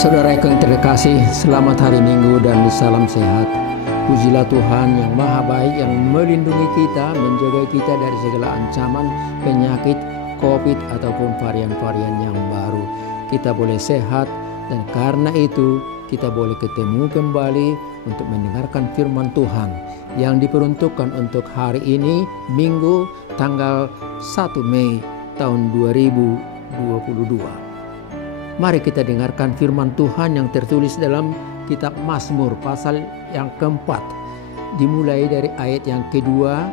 Saudara yang terkasih, selamat hari Minggu dan salam sehat. Pujilah Tuhan yang maha baik yang melindungi kita, menjaga kita dari segala ancaman, penyakit, COVID ataupun varian-varian yang baru. Kita boleh sehat dan karena itu kita boleh ketemu kembali untuk mendengarkan firman Tuhan yang diperuntukkan untuk hari ini, Minggu tanggal 1 Mei tahun 2022. Mari kita dengarkan firman Tuhan yang tertulis dalam kitab Mazmur pasal yang keempat, dimulai dari ayat yang kedua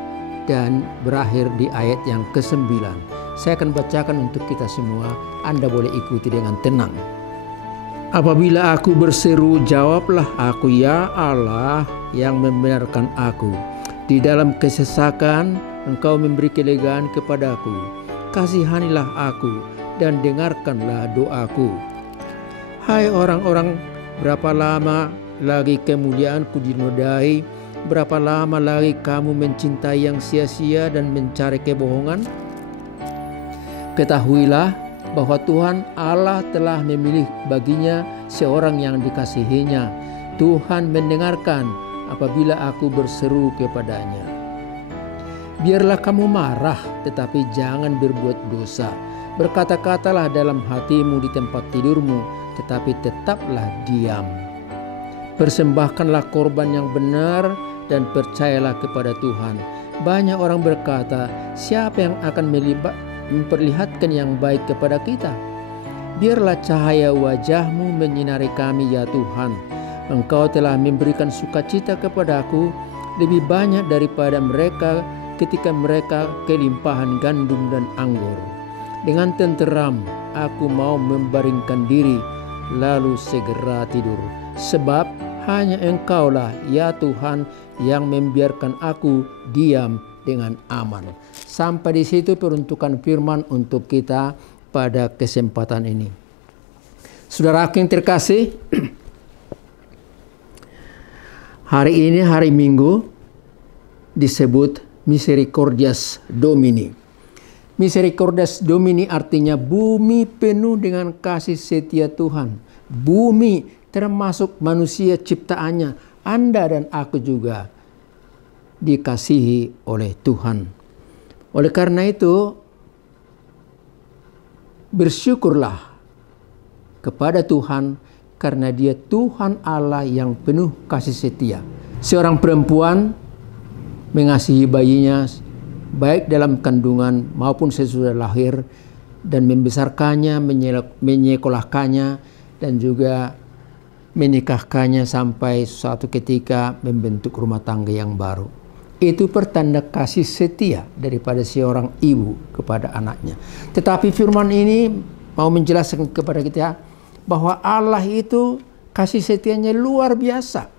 dan berakhir di ayat yang ke-9. Saya akan bacakan untuk kita semua, Anda boleh ikuti dengan tenang. Apabila aku berseru, jawablah aku, ya Allah yang membenarkan aku. Di dalam kesesakan Engkau memberi kelegaan kepadaku. Kasihanilah aku dan dengarkanlah doaku. Hai orang-orang, berapa lama lagi kemuliaanku dinodai? Berapa lama lagi kamu mencintai yang sia-sia dan mencari kebohongan? Ketahuilah bahwa Tuhan Allah telah memilih baginya seorang yang dikasihinya. Tuhan mendengarkan apabila aku berseru kepadanya. Biarlah kamu marah, tetapi jangan berbuat dosa. Berkata-katalah dalam hatimu di tempat tidurmu, tetapi tetaplah diam. Persembahkanlah korban yang benar dan percayalah kepada Tuhan. Banyak orang berkata, siapa yang akan memperlihatkan yang baik kepada kita? Biarlah cahaya wajahmu menyinari kami, ya Tuhan. Engkau telah memberikan sukacita kepadaku lebih banyak daripada mereka ketika mereka kelimpahan gandum dan anggur. Dengan tenteram aku mau membaringkan diri, lalu segera tidur. Sebab hanya Engkaulah, ya Tuhan, yang membiarkan aku diam dengan aman. Sampai di situ peruntukan firman untuk kita pada kesempatan ini. Saudara yang terkasih, hari ini hari Minggu disebut Misericordias Domini. Misericordias Domini artinya bumi penuh dengan kasih setia Tuhan. Bumi termasuk manusia ciptaannya. Anda dan aku juga dikasihi oleh Tuhan. Oleh karena itu, bersyukurlah kepada Tuhan karena Dia Tuhan Allah yang penuh kasih setia. Seorang perempuan mengasihi bayinya baik dalam kandungan maupun sesudah lahir dan membesarkannya, menyekolahkannya dan juga menikahkannya sampai suatu ketika membentuk rumah tangga yang baru. Itu pertanda kasih setia daripada seorang ibu kepada anaknya. Tetapi firman ini mau menjelaskan kepada kita bahwa Allah itu kasih setianya luar biasa.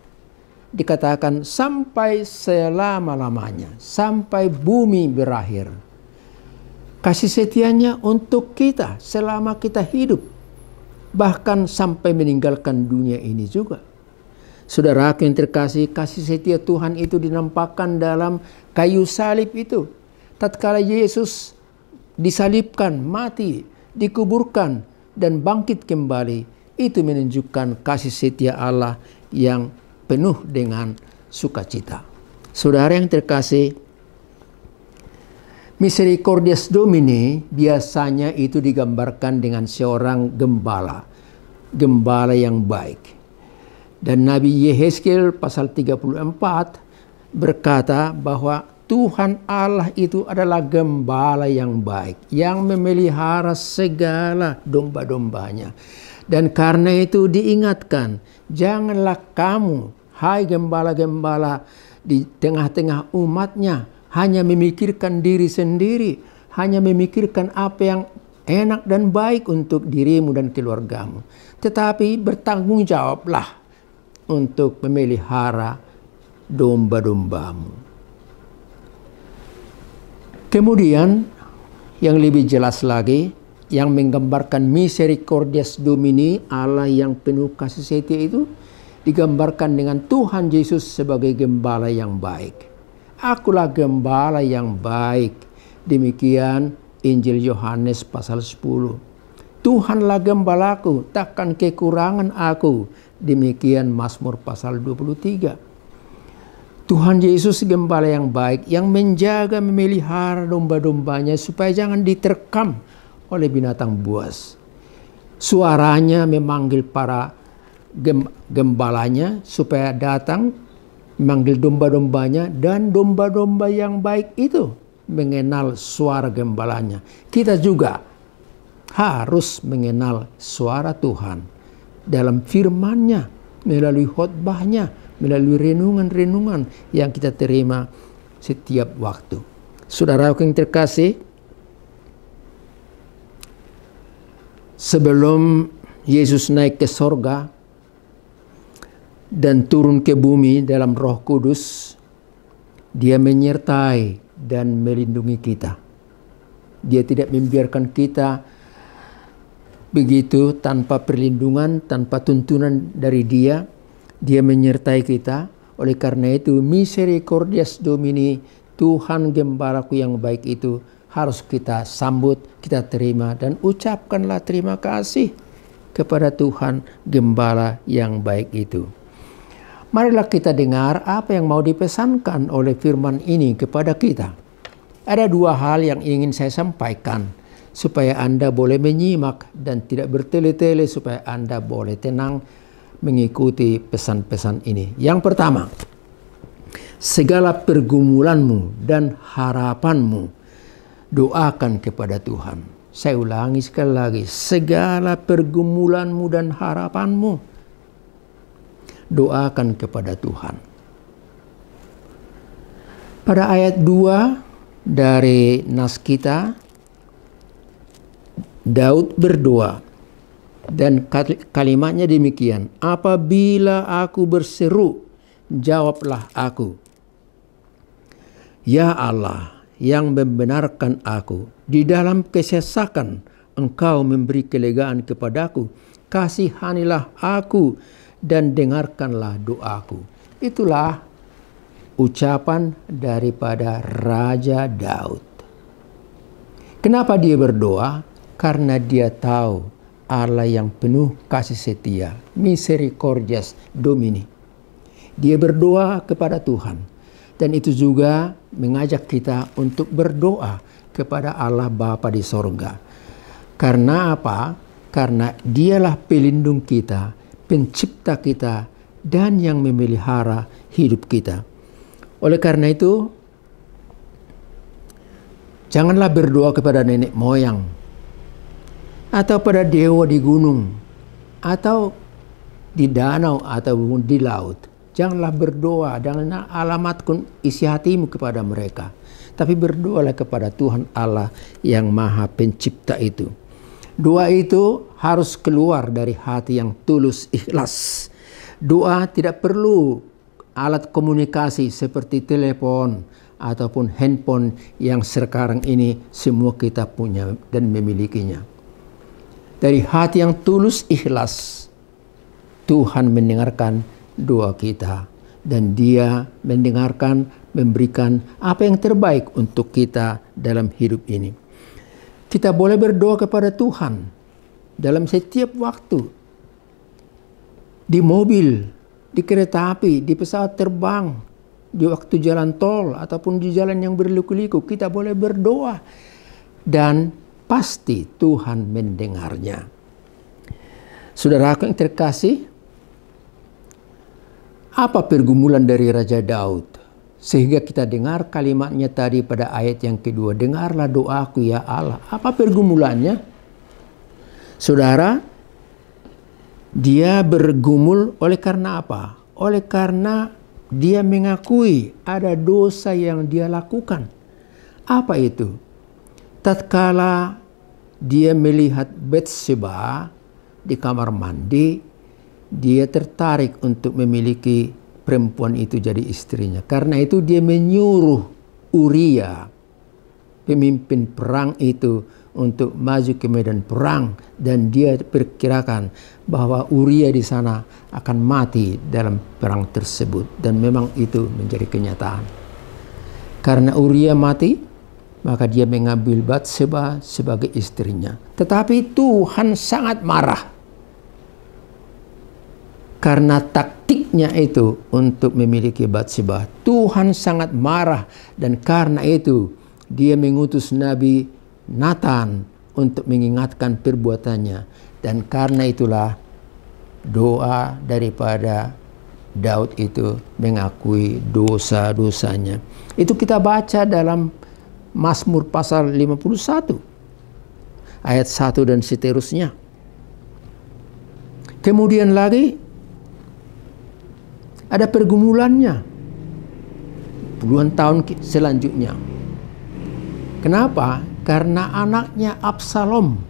Dikatakan sampai selama-lamanya, sampai bumi berakhir. Kasih setianya untuk kita selama kita hidup, bahkan sampai meninggalkan dunia ini juga. Saudara yang terkasih, kasih setia Tuhan itu dinampakkan dalam kayu salib itu. Tatkala Yesus disalibkan, mati, dikuburkan, dan bangkit kembali, itu menunjukkan kasih setia Allah yang penuh dengan sukacita. Saudara yang terkasih, Misericordias Domini biasanya itu digambarkan dengan seorang gembala. Gembala yang baik. Dan Nabi Yehezkiel pasal 34 berkata bahwa Tuhan Allah itu adalah gembala yang baik, yang memelihara segala domba-dombanya. Dan karena itu diingatkan, janganlah kamu, hai gembala-gembala di tengah-tengah umatnya, hanya memikirkan diri sendiri, hanya memikirkan apa yang enak dan baik untuk dirimu dan keluargamu. Tetapi bertanggung jawablah untuk memelihara domba-dombamu. Kemudian yang lebih jelas lagi, yang menggambarkan Misericordias Domini, Allah yang penuh kasih setia itu, digambarkan dengan Tuhan Yesus sebagai gembala yang baik. Akulah gembala yang baik. Demikian Injil Yohanes pasal 10. Tuhanlah gembalaku, takkan kekurangan aku. Demikian Mazmur pasal 23. Tuhan Yesus gembala yang baik, yang menjaga memelihara domba-dombanya supaya jangan diterkam oleh binatang buas. Suaranya memanggil para gembalanya supaya datang memanggil domba-dombanya, dan domba-domba yang baik itu mengenal suara gembalanya. Kita juga harus mengenal suara Tuhan dalam firman-Nya, melalui khotbahnya, melalui renungan-renungan yang kita terima setiap waktu. Saudara yang terkasih, sebelum Yesus naik ke sorga dan turun ke bumi dalam Roh Kudus, Dia menyertai dan melindungi kita. Dia tidak membiarkan kita begitu tanpa perlindungan, tanpa tuntunan dari Dia. Dia menyertai kita. Oleh karena itu, misericordias Domini, Tuhan gembalaku yang baik itu harus kita sambut, kita terima, dan ucapkanlah terima kasih kepada Tuhan gembala yang baik itu. Marilah kita dengar apa yang mau dipesankan oleh firman ini kepada kita. Ada dua hal yang ingin saya sampaikan supaya Anda boleh menyimak dan tidak bertele-tele, supaya Anda boleh tenang mengikuti pesan-pesan ini. Yang pertama, segala pergumulanmu dan harapanmu doakan kepada Tuhan. Saya ulangi sekali lagi, segala pergumulanmu dan harapanmu doakan kepada Tuhan. Pada ayat 2 dari nas kita, Daud berdoa dan kalimatnya demikian, apabila aku berseru, jawablah aku. Ya Allah yang membenarkan aku, di dalam kesesakan Engkau memberi kelegaan kepadaku. Kasihanilah aku dan dengarkanlah doaku. Itulah ucapan daripada Raja Daud. Kenapa dia berdoa? Karena dia tahu Allah yang penuh kasih setia, misericordias Domini. Dia berdoa kepada Tuhan, dan itu juga mengajak kita untuk berdoa kepada Allah Bapa di sorga. Karena apa? Karena Dialah pelindung kita, pencipta kita, dan yang memelihara hidup kita. Oleh karena itu, janganlah berdoa kepada nenek moyang, atau pada dewa di gunung, atau di danau, atau di laut. Janganlah berdoa, janganlah alamatkan isi hatimu kepada mereka. Tapi berdoalah kepada Tuhan Allah yang Maha Pencipta itu. Doa itu harus keluar dari hati yang tulus, ikhlas. Doa tidak perlu alat komunikasi seperti telepon ataupun handphone yang sekarang ini semua kita punya dan memilikinya. Dari hati yang tulus ikhlas, Tuhan mendengarkan doa kita, dan Dia mendengarkan, memberikan apa yang terbaik untuk kita dalam hidup ini. Kita boleh berdoa kepada Tuhan dalam setiap waktu, di mobil, di kereta api, di pesawat terbang, di waktu jalan tol ataupun di jalan yang berliku-liku. Kita boleh berdoa dan pasti Tuhan mendengarnya. Saudaraku yang terkasih, apa pergumulan dari Raja Daud? Sehingga kita dengar kalimatnya tadi pada ayat yang kedua, dengarlah doaku ya Allah. Apa pergumulannya? Saudara, dia bergumul oleh karena apa? Oleh karena dia mengakui ada dosa yang dia lakukan. Apa itu? Tatkala dia melihat Bathsheba di kamar mandi, dia tertarik untuk memiliki perempuan itu jadi istrinya. Karena itu dia menyuruh Uria, pemimpin perang itu, untuk maju ke medan perang, dan dia perkirakan bahwa Uria di sana akan mati dalam perang tersebut, dan memang itu menjadi kenyataan. Karena Uria mati, maka dia mengambil Batseba sebagai istrinya. Tetapi Tuhan sangat marah karena taktiknya itu untuk memiliki Batseba. Tuhan sangat marah, dan karena itu dia mengutus Nabi Nathan untuk mengingatkan perbuatannya. Dan karena itulah doa daripada Daud itu mengakui dosa-dosanya. Itu kita baca dalam Mazmur pasal 51 ayat 1 dan seterusnya. Kemudian lagi ada pergumulannya puluhan tahun selanjutnya. Kenapa? Karena anaknya Absalom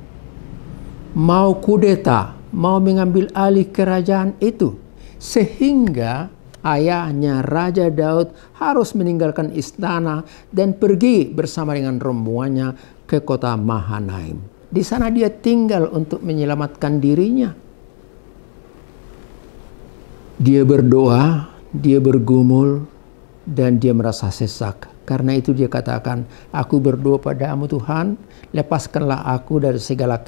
mau kudeta, mau mengambil alih kerajaan itu, sehingga ayahnya Raja Daud harus meninggalkan istana dan pergi bersama dengan rombongannya ke kota Mahanaim. Di sana dia tinggal untuk menyelamatkan dirinya. Dia berdoa, dia bergumul, dan dia merasa sesak. Karena itu dia katakan, aku berdoa padamu Tuhan, lepaskanlah aku dari segala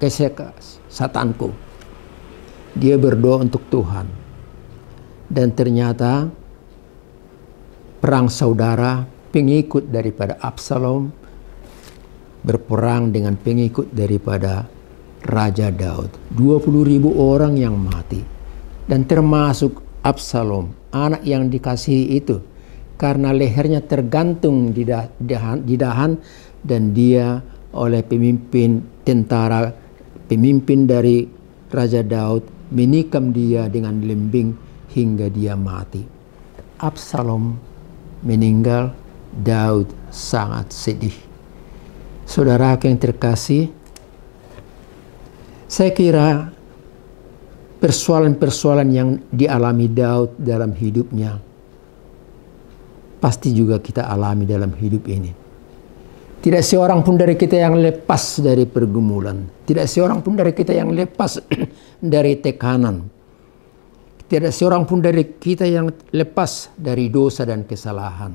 kesesatanku. Dia berdoa untuk Tuhan. Dan ternyata perang saudara, pengikut daripada Absalom berperang dengan pengikut daripada Raja Daud. 20.000 orang yang mati. Dan termasuk Absalom, anak yang dikasihi itu, karena lehernya tergantung di dahan, dan dia oleh pemimpin tentara, pemimpin dari Raja Daud, menikam dia dengan lembing hingga dia mati. Absalom meninggal, Daud sangat sedih. Saudara yang terkasih, saya kira persoalan-persoalan yang dialami Daud dalam hidupnya pasti juga kita alami dalam hidup ini. Tidak seorang pun dari kita yang lepas dari pergumulan. Tidak seorang pun dari kita yang lepas dari tekanan. Tidak seorang pun dari kita yang lepas dari dosa dan kesalahan.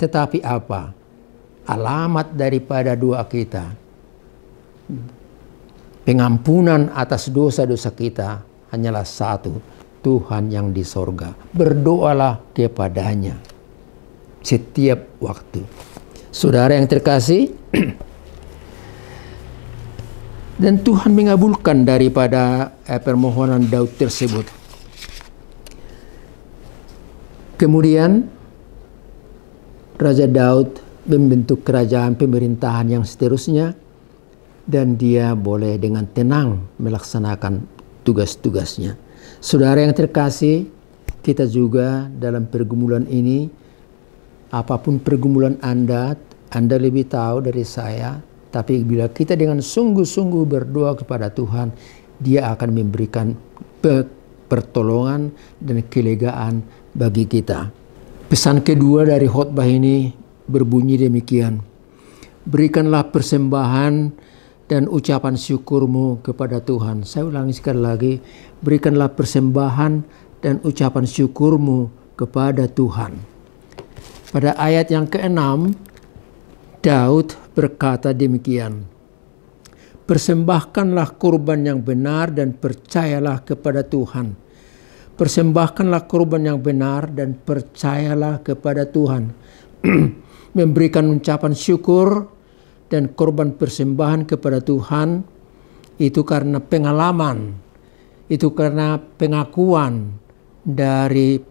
Tetapi apa? Alamat daripada doa kita, pengampunan atas dosa-dosa kita, hanyalah satu, Tuhan yang di sorga. Berdoalah kepadanya setiap waktu. Saudara yang terkasih, dan Tuhan mengabulkan daripada permohonan Daud tersebut. Kemudian Raja Daud membentuk kerajaan pemerintahan yang seterusnya, dan dia boleh dengan tenang melaksanakan tugas-tugasnya. Saudara yang terkasih, kita juga dalam pergumulan ini, apapun pergumulan Anda lebih tahu dari saya, tapi bila kita dengan sungguh-sungguh berdoa kepada Tuhan, Dia akan memberikan pertolongan dan kelegaan bagi kita. Pesan kedua dari khotbah ini berbunyi demikian: berikanlah persembahan dan ucapan syukurmu kepada Tuhan. Saya ulangi sekali lagi, berikanlah persembahan dan ucapan syukurmu kepada Tuhan. Pada ayat yang ke-6, Daud berkata demikian: persembahkanlah kurban yang benar dan percayalah kepada Tuhan. Persembahkanlah kurban yang benar dan percayalah kepada Tuhan. Memberikan ucapan syukur dan korban persembahan kepada Tuhan itu karena pengalaman, itu karena pengakuan dari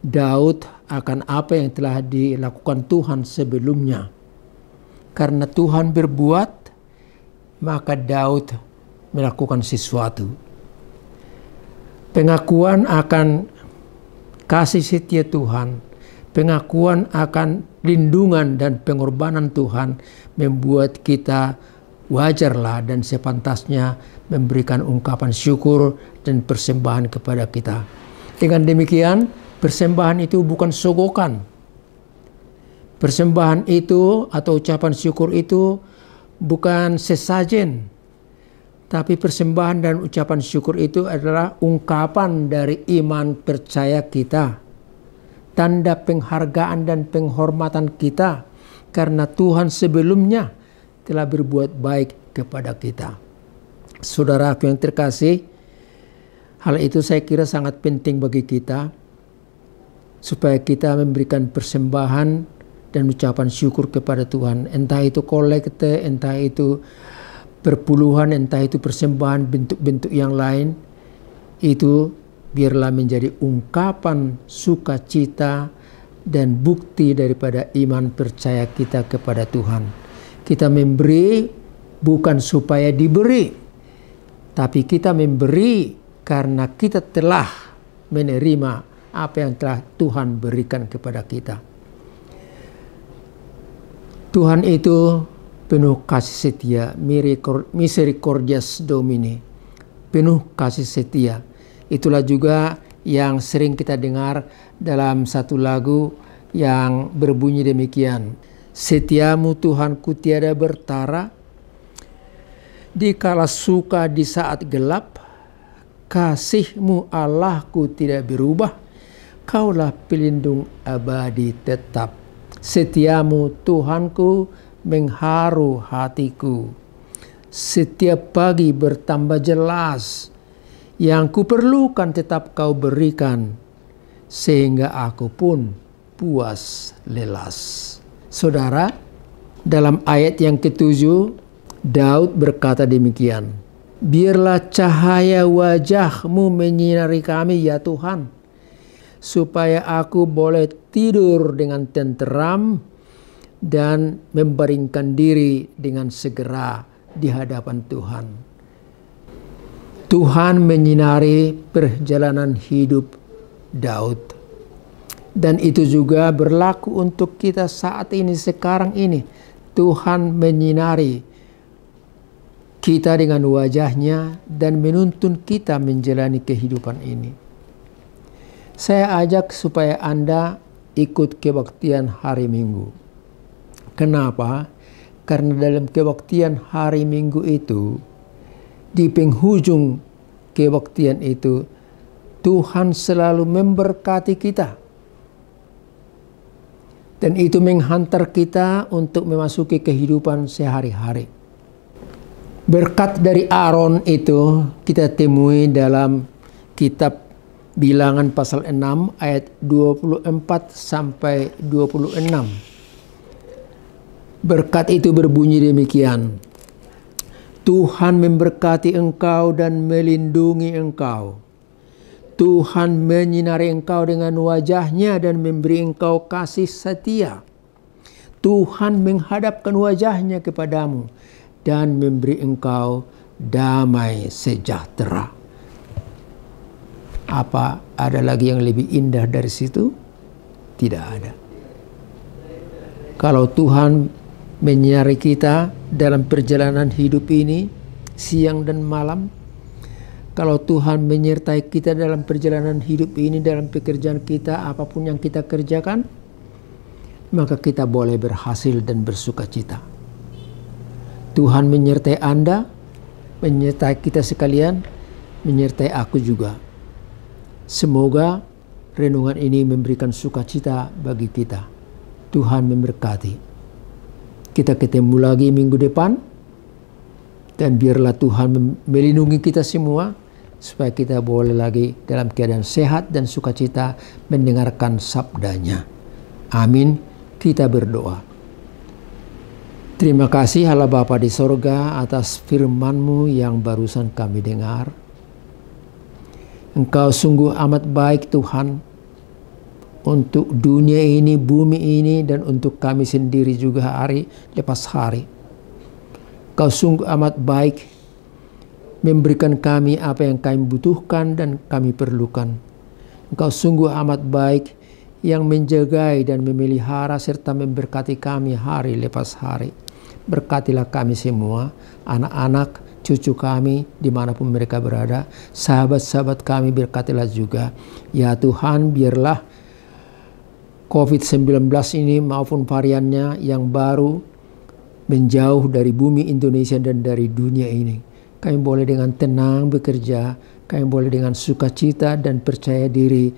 Daud akan apa yang telah dilakukan Tuhan sebelumnya. Karena Tuhan berbuat, maka Daud melakukan sesuatu. Pengakuan akan kasih setia Tuhan, pengakuan akan lindungan dan pengorbanan Tuhan membuat kita wajarlah dan sepantasnya memberikan ungkapan syukur dan persembahan kepada kita. Dengan demikian, persembahan itu bukan sogokan. Persembahan itu atau ucapan syukur itu bukan sesajen. Tapi persembahan dan ucapan syukur itu adalah ungkapan dari iman percaya kita. Tanda penghargaan dan penghormatan kita karena Tuhan sebelumnya telah berbuat baik kepada kita. Saudaraku yang terkasih, hal itu saya kira sangat penting bagi kita, supaya kita memberikan persembahan dan ucapan syukur kepada Tuhan. Entah itu kolekte, entah itu perpuluhan, entah itu persembahan bentuk-bentuk yang lain. Itu biarlah menjadi ungkapan sukacita dan bukti daripada iman percaya kita kepada Tuhan. Kita memberi bukan supaya diberi, tapi kita memberi karena kita telah menerima apa yang telah Tuhan berikan kepada kita. Tuhan itu penuh kasih setia, misericordias Domini, penuh kasih setia. Itulah juga yang sering kita dengar dalam satu lagu yang berbunyi demikian. Setiamu Tuhanku tiada bertara, di kala suka di saat gelap, kasih-Mu Allahku tidak berubah, Kaulah pelindung abadi tetap. Setiamu Tuhanku mengharu hatiku, setiap pagi bertambah jelas, yang kuperlukan tetap Kau berikan, sehingga aku pun puas lelas. Saudara, dalam ayat yang ke-7, Daud berkata demikian, biarlah cahaya wajah-Mu menyinari kami ya Tuhan, supaya aku boleh tidur dengan tenteram dan membaringkan diri dengan segera di hadapan Tuhan. Tuhan menyinari perjalanan hidup Daud. Dan itu juga berlaku untuk kita saat ini, sekarang ini. Tuhan menyinari kita dengan wajahnya dan menuntun kita menjalani kehidupan ini. Saya ajak supaya Anda ikut kebaktian hari Minggu. Kenapa? Karena dalam kebaktian hari Minggu itu, di penghujung kebaktian itu, Tuhan selalu memberkati kita. Dan itu menghantar kita untuk memasuki kehidupan sehari-hari. Berkat dari Aaron itu kita temui dalam kitab Bilangan pasal 6 ayat 24 sampai 26. Berkat itu berbunyi demikian. Tuhan memberkati engkau dan melindungi engkau. Tuhan menyinari engkau dengan wajahnya dan memberi engkau kasih setia. Tuhan menghadapkan wajahnya kepadamu dan memberi engkau damai sejahtera. Apa ada lagi yang lebih indah dari situ? Tidak ada. Kalau Tuhan menyinari kita dalam perjalanan hidup ini, siang dan malam, kalau Tuhan menyertai kita dalam perjalanan hidup ini, dalam pekerjaan kita, apapun yang kita kerjakan, maka kita boleh berhasil dan bersukacita. Tuhan menyertai Anda, menyertai kita sekalian, menyertai aku juga. Semoga renungan ini memberikan sukacita bagi kita. Tuhan memberkati. Kita ketemu lagi minggu depan. Dan biarlah Tuhan melindungi kita semua, supaya kita boleh lagi dalam keadaan sehat dan sukacita mendengarkan sabdanya. Amin. Kita berdoa. Terima kasih Allah Bapa di sorga atas firman-Mu yang barusan kami dengar. Engkau sungguh amat baik Tuhan untuk dunia ini, bumi ini, dan untuk kami sendiri juga hari lepas hari. Engkau sungguh amat baik memberikan kami apa yang kami butuhkan dan kami perlukan. Engkau sungguh amat baik yang menjagai dan memelihara serta memberkati kami hari lepas hari. Berkatilah kami semua, anak-anak, cucu kami dimanapun mereka berada, sahabat-sahabat kami berkatilah juga. Ya Tuhan, biarlah COVID-19 ini maupun variannya yang baru menjauh dari bumi Indonesia dan dari dunia ini. Kami boleh dengan tenang bekerja, kami boleh dengan sukacita dan percaya diri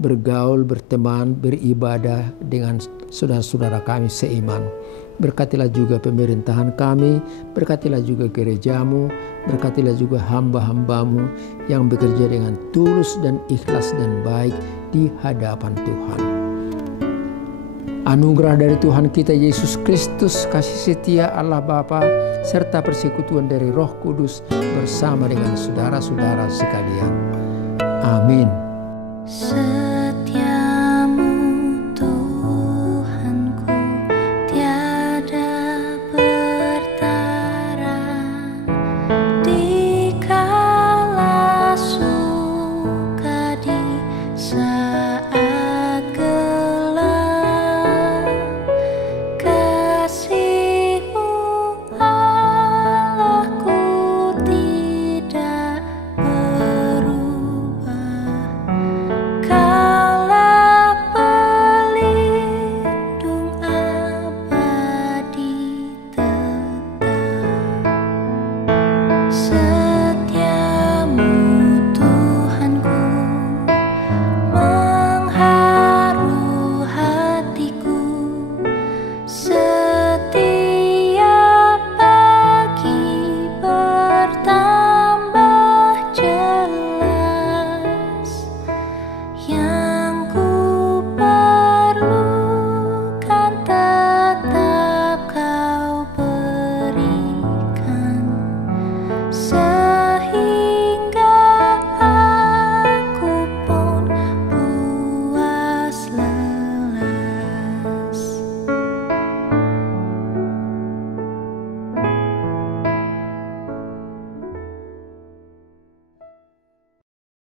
bergaul, berteman, beribadah dengan saudara-saudara kami seiman. Berkatilah juga pemerintahan kami, berkatilah juga gerejamu, berkatilah juga hamba-hambamu yang bekerja dengan tulus dan ikhlas dan baik di hadapan Tuhan. Anugerah dari Tuhan kita Yesus Kristus, kasih setia Allah Bapa, serta persekutuan dari Roh Kudus bersama dengan saudara-saudara sekalian. Amin. Setiamu Tuhanku tiada bertara, dikala suka di saat gelap, kasih-Mu Allahku tidak berubah. Kaulah pelindung abadi tetap.